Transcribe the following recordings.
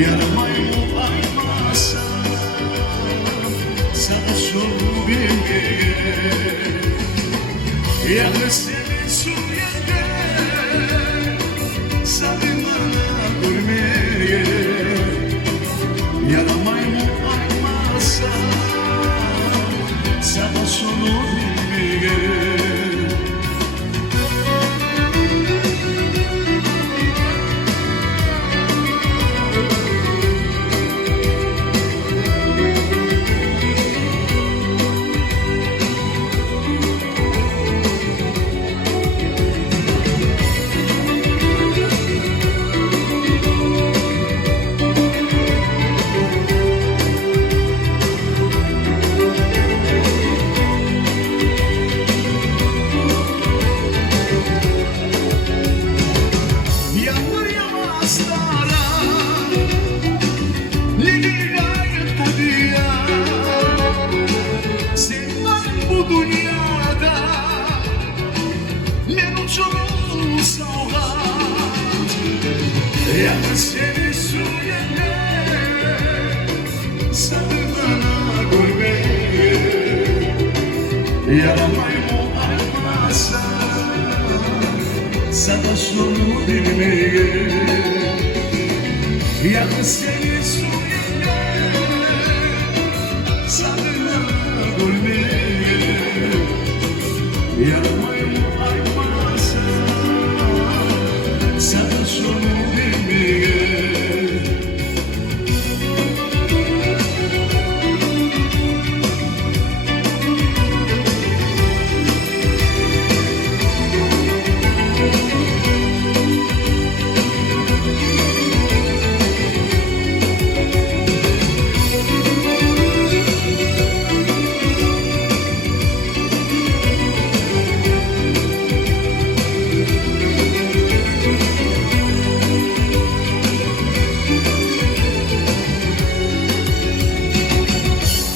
Yaramayı aymazsan sana sor bilmeye. Yalnız seni suyende sarılana görmeye. Yaramayı aymazsan sana sor bilmeye. Yalnız seni suyende sarılana görmeye. Yaramayı aymazsan sana sonu bilmeye. Yalnız seni suyende sarılana görmeye. Yaramayı aymazsan sana sonu bilmeye.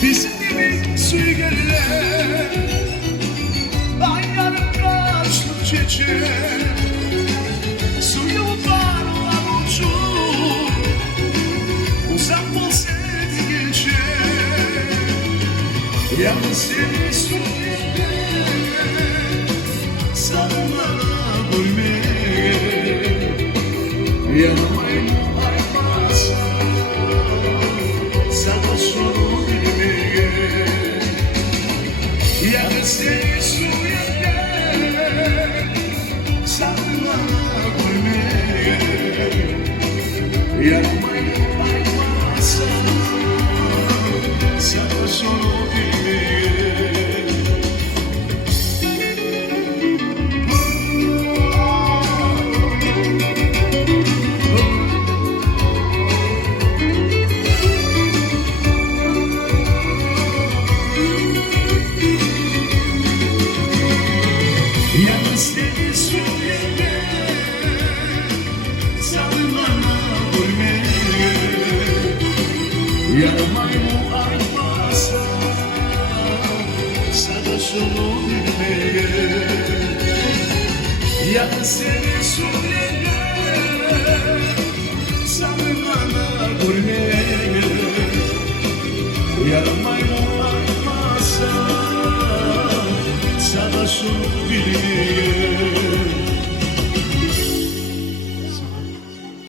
Bizim gibi suyu gelir, ay yarım kaçlık çiçek. Suyu parlar uçur, uzak ol seni geçer. Yalnız seni suyende sarılana görmeye. Yaramayı aymazsan sana sonu bilmeye. Yalnız seni suyende sarılana görmeye. Yaramayı aymazsan sana sonu bilmeye. Yalnız seni suyende sarılana görmeye. Yaramayı aymazsan sana sonu bilmeye. Yalnız seni suyende sarılana görmeye. Yaramayı aymazsan sana sonu bilmeye.